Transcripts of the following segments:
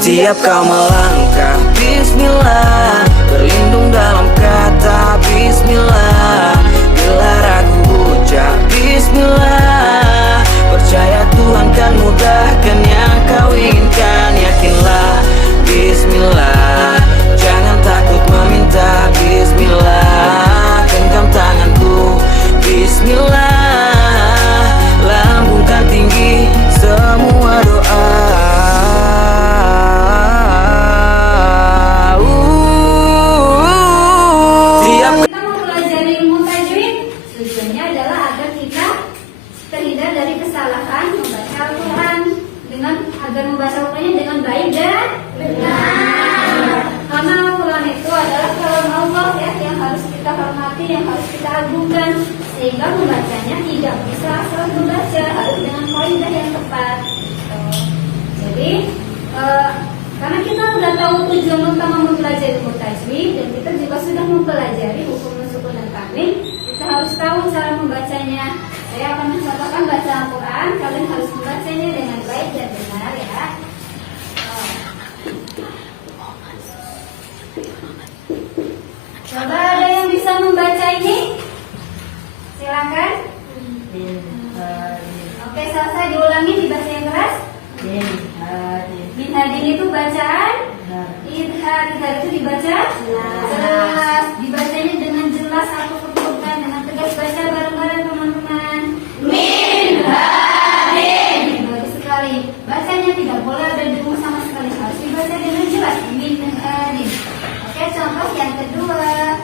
Tiap kau melangkah, bismillah, berlindung dalam kata bismillah. Bila ragu ucap bismillah, percaya Tuhan kan mudahkan yang kau inginkan. Yakinlah, bismillah, jangan takut meminta bismillah. Genggam tanganku, bismillah, lambungkan tinggi semua doa. Agar membaca Al-Quran dengan baik dan benar. Karena Al-Quran itu adalah kalam Allah ya, yang harus kita hormati, yang harus kita agungkan. Sehingga membacanya tidak bisa asal membaca, harus dengan kaidah yang tepat. Jadi karena kita sudah tahu tujuan utama mempelajari ilmu tajwid, dan kita juga sudah mempelajari hukum sukun dan tanwin, kita harus tahu cara membacanya. Saya akan mencontohkan baca Al-Quran, kalian harus membacanya dengan baik dan benar ya. Coba ada yang bisa membaca ini? Silakan. Oke, selesai diulangi, dibaca yang keras. Bin hadin itu bacaan idhar, idhar itu dibaca jelas, dibacanya dengan jelas, aku kutukan dengan tegas. Baca bareng-bareng teman-teman. Min hadin. Bagus sekali. Bacanya tidak boleh ada dengung sama sekali, harus dibaca dengan jelas. Min hadin. Oke, contoh yang kedua.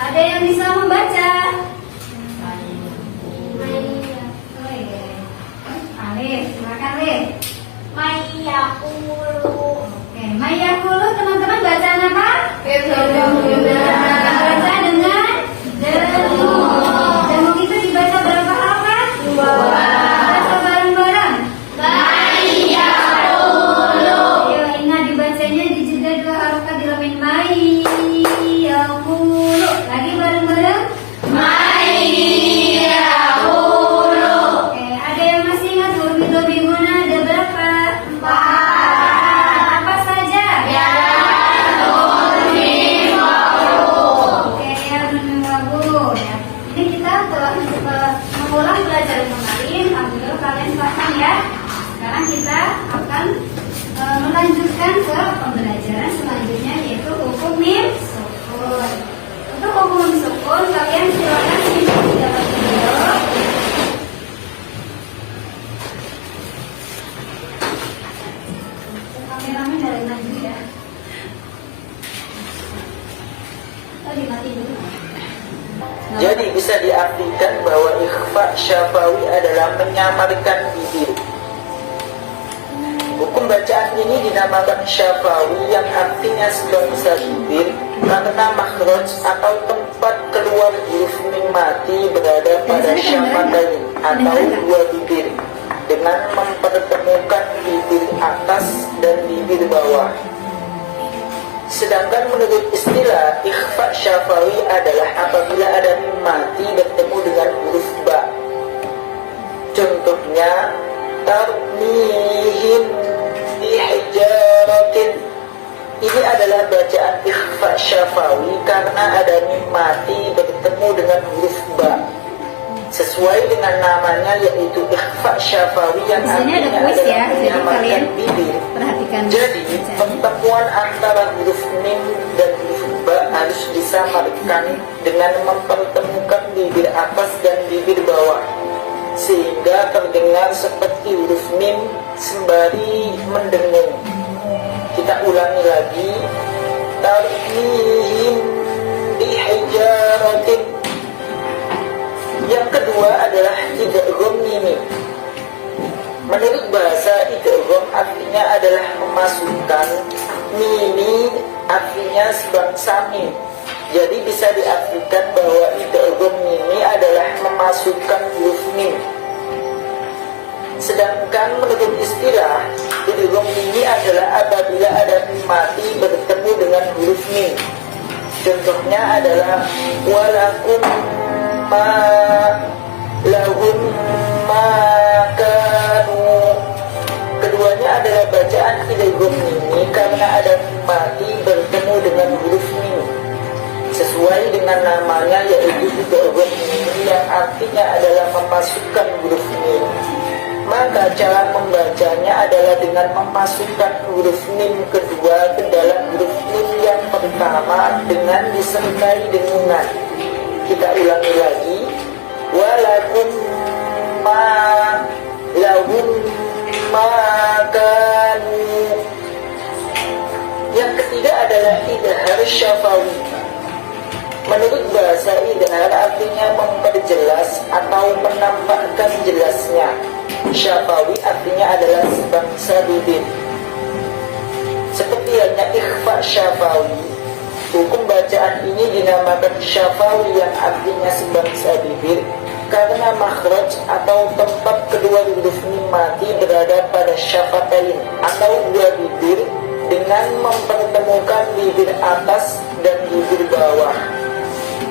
Ada yang bisa membaca? Alif, silakan Alif. Mayakulu. Oke, mayakulu teman-teman bacaan apa? Baca dengan dengung. Dengung itu dibaca berapa harakat? 2. Baca bareng-bareng. Mayakulu. Ayo ingat dibacanya di jeda 2 harakat, dilamin mayakulu. Lagi bareng-bareng. Melanjutkan ke pembelajaran selanjutnya, yaitu hukum mim sukun. Untuk hukum mim sukun, kalian silakan simak di dalam video. Kameramen dari maju ya. Tadi mati dulu. Jadi bisa diartikan bahwa ikhfa syafawi adalah menyamarkan bibir. Hukum bacaan ini dinamakan syafawi, yang artinya sebangsa bibir, karena makhraj atau tempat keluar huruf mim mati berada pada syafatayn atau 2 bibir, dengan mempertemukan bibir atas dan bibir bawah. Sedangkan menurut istilah, ikhfa syafawi adalah apabila ada mim mati bertemu dengan huruf ba. Contohnya, tarmihim bihijaratin. Ini adalah bacaan ikhfa syafawi karena ada mim mati bertemu dengan huruf ba, sesuai dengan namanya, yaitu ikhfa syafawi, yang artinya adalah menyamarkan bibir. Jadi pertemuan antara huruf mim dan huruf ba harus disamarkan dengan mempertemukan bibir atas dan bibir bawah, sehingga terdengar seperti huruf mim sembari mendengung. Kita ulangi lagi. Tarmihim bihijaratin. Yang kedua adalah idgham mimi. Menurut bahasa, idgham artinya adalah memasukkan, mimi artinya sebangsa mim. Jadi bisa diartikan bahwa idgham mimi adalah memasukkan huruf mim. Sedangkan menurut istilah, idgham mimi adalah apabila ada mim mati bertemu dengan huruf mim. Contohnya adalah walakum ma. lahum makanu. Keduanya adalah bacaan idgham mimi karena ada mati bertemu dengan huruf mim sesuai dengan namanya, yaitu idgham mimi yang artinya adalah memasukkan huruf mim. Maka cara membacanya adalah dengan memasukkan huruf mim kedua ke dalam huruf mim yang pertama dengan disertai dengungan. Kita ulangi lagi. Walakum ma lahum makanu. Yang ketiga adalah idhar syafawi. Menurut bahasa idhar artinya memperjelas atau menampakkan jelasnya. Syafawi artinya adalah sebangsa bibir. Seperti halnya ikhfa syafawi, hukum bacaan ini dinamakan syafawi yang artinya sebangsa bibir karena makhraj atau tempat kedua huruf mim mati berada pada syafatain atau dua bibir dengan mempertemukan bibir atas dan bibir bawah.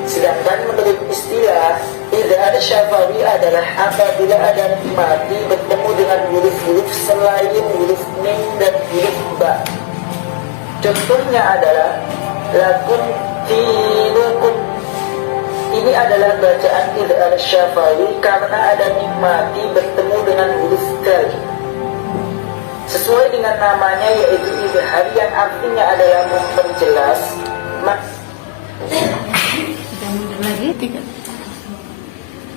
Sedangkan menurut istilah, idhar syafawi adalah apabila ada mim mati bertemu dengan huruf-huruf selain huruf mim dan huruf ba. Contohnya adalah lakum dinukum. Ini adalah bacaan idhar syafawi karena ada mim mati bertemu dengan huruf dal. Sesuai dengan namanya, yaitu idhar yang artinya adalah memperjelas.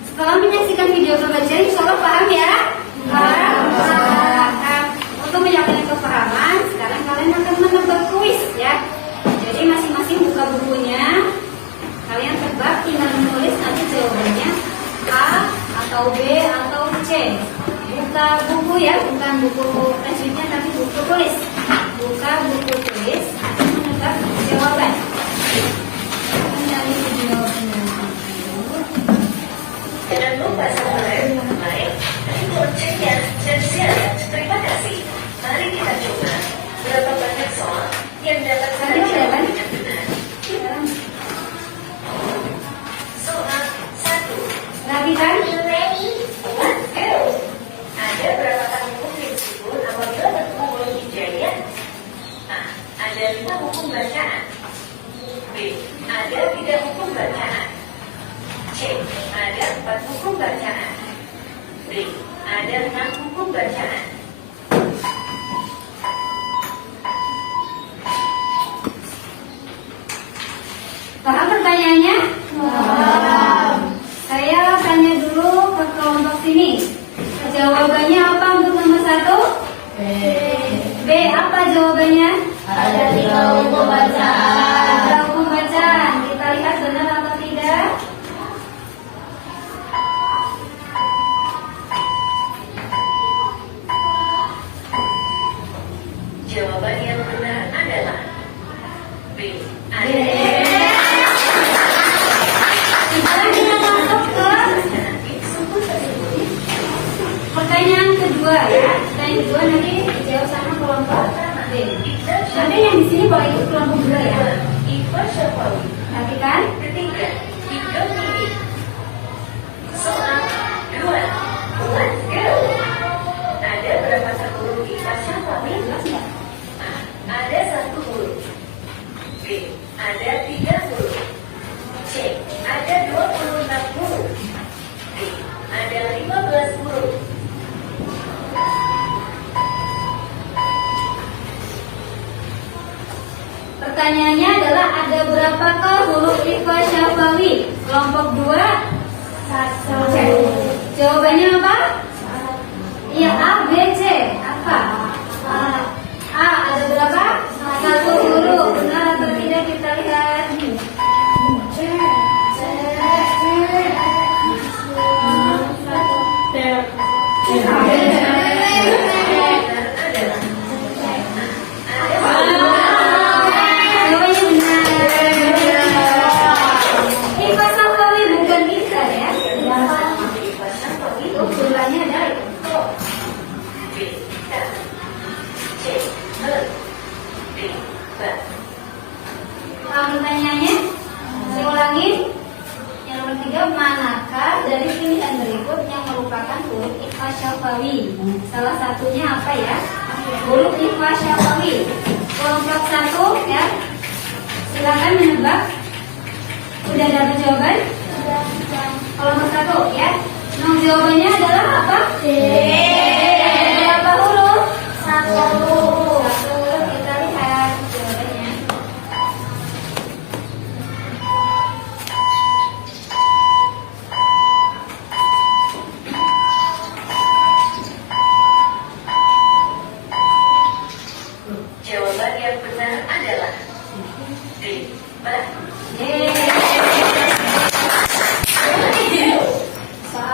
Setelah menyaksikan video pembelajaran, insya Allah paham ya? Paham. Untuk meyakinkan kepahaman, sekarang kalian akan menebak kuis ya. Jadi masing-masing buka bukunya. Kalian tebak, tinggal menulis nanti jawabannya A atau B atau C. Buka buku ya, bukan buku presentnya tapi buku tulis. Buka buku tulis, menebak jawaban. Dari video Jangan lupa subscribe, like, dan loncengnya, dan share. Terima kasih. Mari kita coba berapa banyak soal yang dapat saya jawab dengan benar. Soal 1. Lagi kan? Let's go. Ada berapa kali hukum disebut apabila bertemu huruf hijaiyah? A. Ada 5 hukum bacaan. B. Ada 3 hukum bacaan. C. Ada 4 hukum bacaan. D. Ada 6 hukum bacaan. Paham pertanyaannya? Paham. Saya tanya dulu ke kelompok sini. Jawabannya apa untuk nomor 1? B. B apa jawabannya? Ada 3 hukum bacaan. Ada hukum bacaan. Kita lihat benar atau tidak. Jawaban yang benar adalah B. Ada Sekarang kita masuk ke pertanyaan kedua ya. Pertanyaan kedua nanti dijawab sama kelompok B. Nanti yang di sini boleh ikut kelompok 2 ya. Ikhfa syafawi. Perhatikan. Ketiga, idgham mimi. Soal 2. Let's go. Ada berapa huruf ikhfa syafawi? A. Ada 1 huruf. B. Ada 3 huruf. C. Ada 26 huruf. D. Ada 15 huruf. Pertanyaannya adalah ada berapakah huruf ikhfa syafawi? Kelompok 2 1. Jawabannya apa? Iya A, B, C. Apa? A ada berapa? 1 huruf. Benar atau tidak kita lihat. Jawabannya benar. Ikhfa syafawi bukan bisa ya. Ikhfa syafawi. Usulannya adalah itu. B. C. D. Paham pertanyaannya? Saya ulangi. Yang nomor 3, manakah dari pilihan berikut ikhfa syafawi. Salah satunya apa ya? Huruf ikhfa syafawi. Kelompok 1 ya. Silakan menebak. Udah dapat jawaban? Kelompok 1 ya. Nah, jawabannya adalah apa? D. Berapa huruf? 1. Kita lihat jawabannya. Jawaban yang benar adalah D. Ba.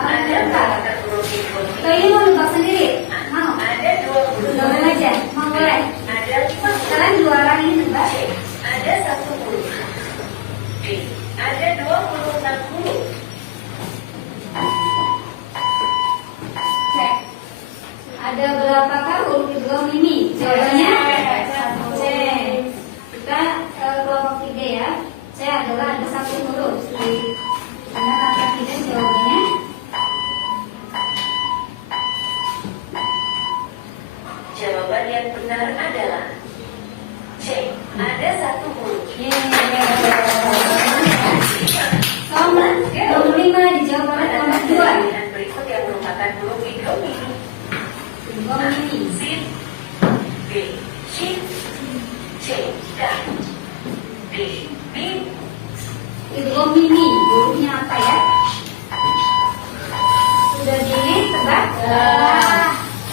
Ada berapa huruf minggu? Kalian mau nebak sendiri? Mau? Ada 20. Jangan aja. Mau boleh? Ada 5 Kalian 2 orang ini nebak. Ada 1 huruf. B. Ada 26 huruf. Cek. Ada berapakah huruf kedua mimi? Jawabannya C. Kita kelompok 3 ya. C adalah ada 1 huruf. Karena kata tidak jawabannya. Jawaban yang benar adalah C. Ada 1 huruf. Nomor 5 dijawab oleh kelompok 2. Pilihan berikut yang merupakan huruf idomi. Kedua mimi. Sin, B, Shin, C, Da, D, Mim. Kedua mimi. Hurufnya apa ya? Sudah ditebak?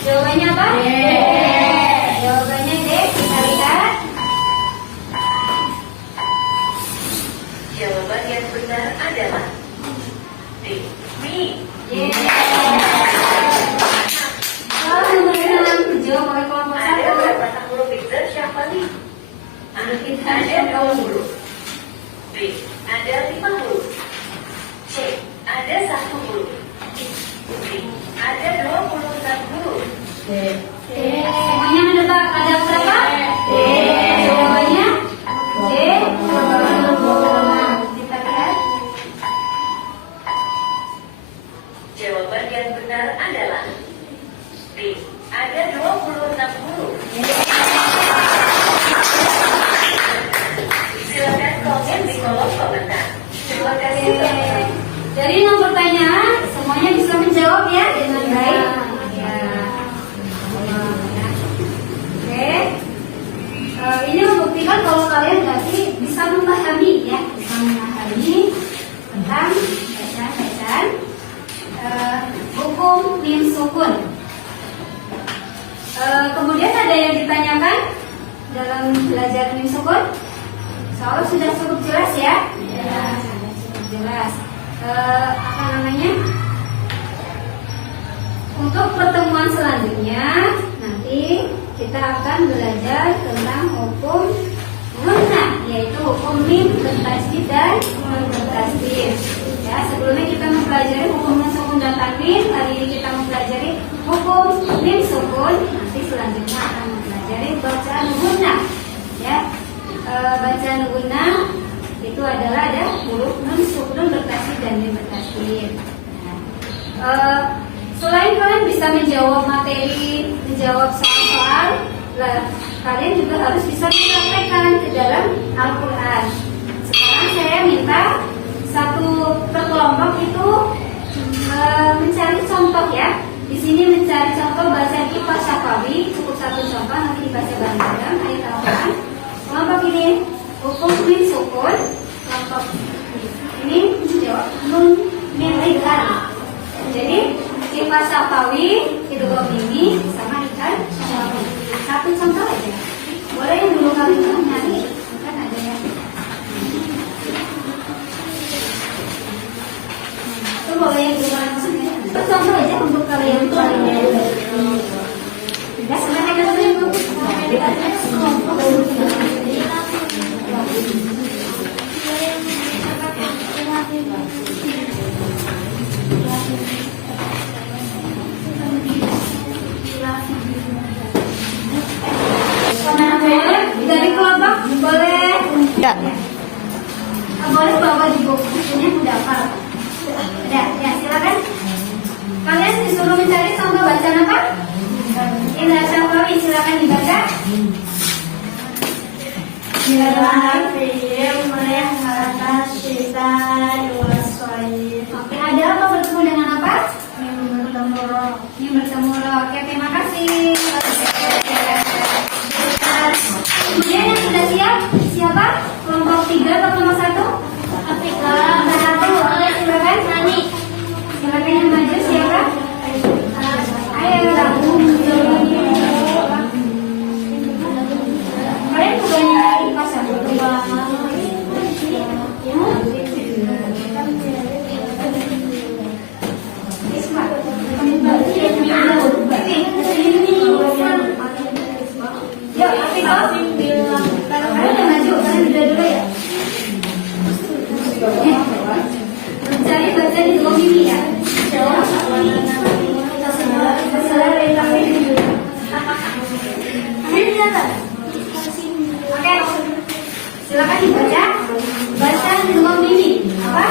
Jawabannya apa? D. Jawabannya D. Kita lihat. Jawaban yang benar adalah D, Mi. Nomor 6 dijawab oleh kelompok Ada 1. berapa huruf Ibzar Syafali? Ada 2 huruf. B. Ada 5 huruf. C. Ada 1 huruf. D. Ada 26 huruf. Semuanya menebak ada berapa? D. Jawabannya D. Kita lihat. Jawaban yang benar adalah B. Ada 26 huruf. Silakan komen di kolom komentar. Terima kasih teman-teman. Jadi nomor pertanyaan semuanya bisa menjawab ya dengan baik. Ya. Oke. Ini membuktikan kalau kalian berarti bisa memahami ya, bisa memahami tentang bacaan hukum mim sukun. Kemudian ada yang ditanyakan dalam belajar mim sukun? Soalnya sudah cukup jelas ya? Ya, sudah cukup jelas. Apa namanya? Untuk pertemuan selanjutnya nanti kita akan belajar tentang hukum gunnah, yaitu hukum mim bertasydid dan nun bertasydid. Ya, sebelumnya kita mempelajari hukum nun sukun dan tanwin. Hari ini kita mempelajari hukum mim sukun. Nanti selanjutnya akan mempelajari bacaan gunnah. Ya, bacaan gunnah itu adalah ada huruf nun sukun bertasydid dan mim bertasydid. Selain kalian bisa menjawab materi, menjawab soal-soal, kalian juga harus bisa mempraktekkan ke dalam Al-Quran. Sekarang saya minta satu per kelompok itu mencari contoh ya. Di sini mencari contoh bacaan ikhfa syafawi, cukup 1 contoh nanti dibaca bareng-bareng ayat Al-Quran. Kelompok ini hukum mim sukun, kelompok ini menjawab nun mim idgham. Jadi ikhfa syafawi itu mimi sama idgham syafawi. 1 contoh aja. Boleh yang dulu kali nyari kan ada yang itu boleh yang dulu maksudnya. Contoh aja untuk kalian kalinya. Ya sebenarnya kan itu disuruh mencari contoh bacaan apa? Indra Syafawi, silakan dibaca. Oke, ada apa bertemu dengan apa? Yang bertemu roh. Oke, terima kasih. Kemudian yang sudah siap, siapa? Kelompok 3 atau kelompok 1? Kelompok 1. Oke, silakan. Nani. Silakan yang maju, siapa? Ayo. Kalian bukannya di pasar? Yuk, Afifah. Kalian udah maju, kalian udah dulu ya. Mencari baca di dua mimi ya. Oke, silakan dibaca. Baca di dua mimi. Apa?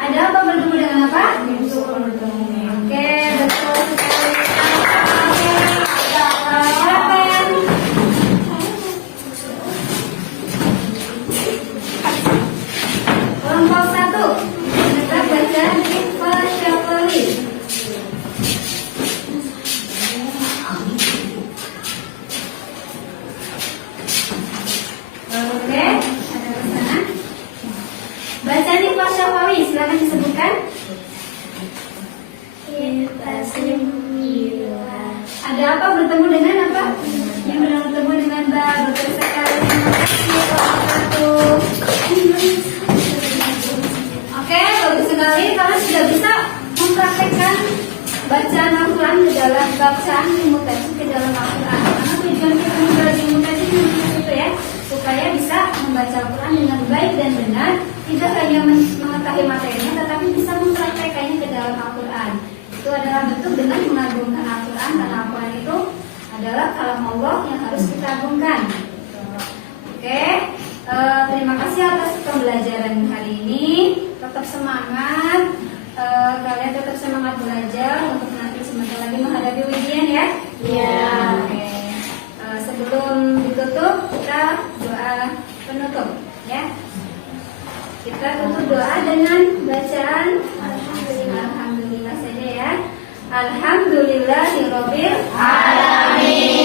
Ada apa bertemu dengan apa? Oke, betul sekali. Silakan. Kelompok 1. Kita baca Iqbal Syafari. Oke, ada di sana. Bacaan Iqbal Syafari, silakan disebutkan. Ada apa bertemu dengan apa? Yang bertemu dengan ba, betul sekali. Terima kasih kelompok 1. Oke, bagus sekali. Kalian sudah bisa mempraktekkan bacaan Al-Quran ke dalam bacaan ilmu-tajwid ke dalam Al-Quran. Karena tujuan kita belajar ilmu-tajwid itu ya, supaya bisa membaca Al-Quran dengan baik dan benar, tidak hanya mengetahui materinya, tetapi bisa mempraktekannya ke dalam Al-Quran. Itu adalah bentuk dengan mengagungkan Al-Quran, karena Al-Quran itu adalah kalam Allah yang harus kita agungkan. Oke, terima kasih atas pembelajaran hari ini. Tetap semangat, kalian tetap semangat belajar untuk nanti sebentar lagi menghadapi ujian ya. Iya. Oke. Sebelum ditutup, kita doa penutup ya. Kita tutup doa dengan bacaan Alhamdulillah saja ya. Alhamdulillahirabbil alamin.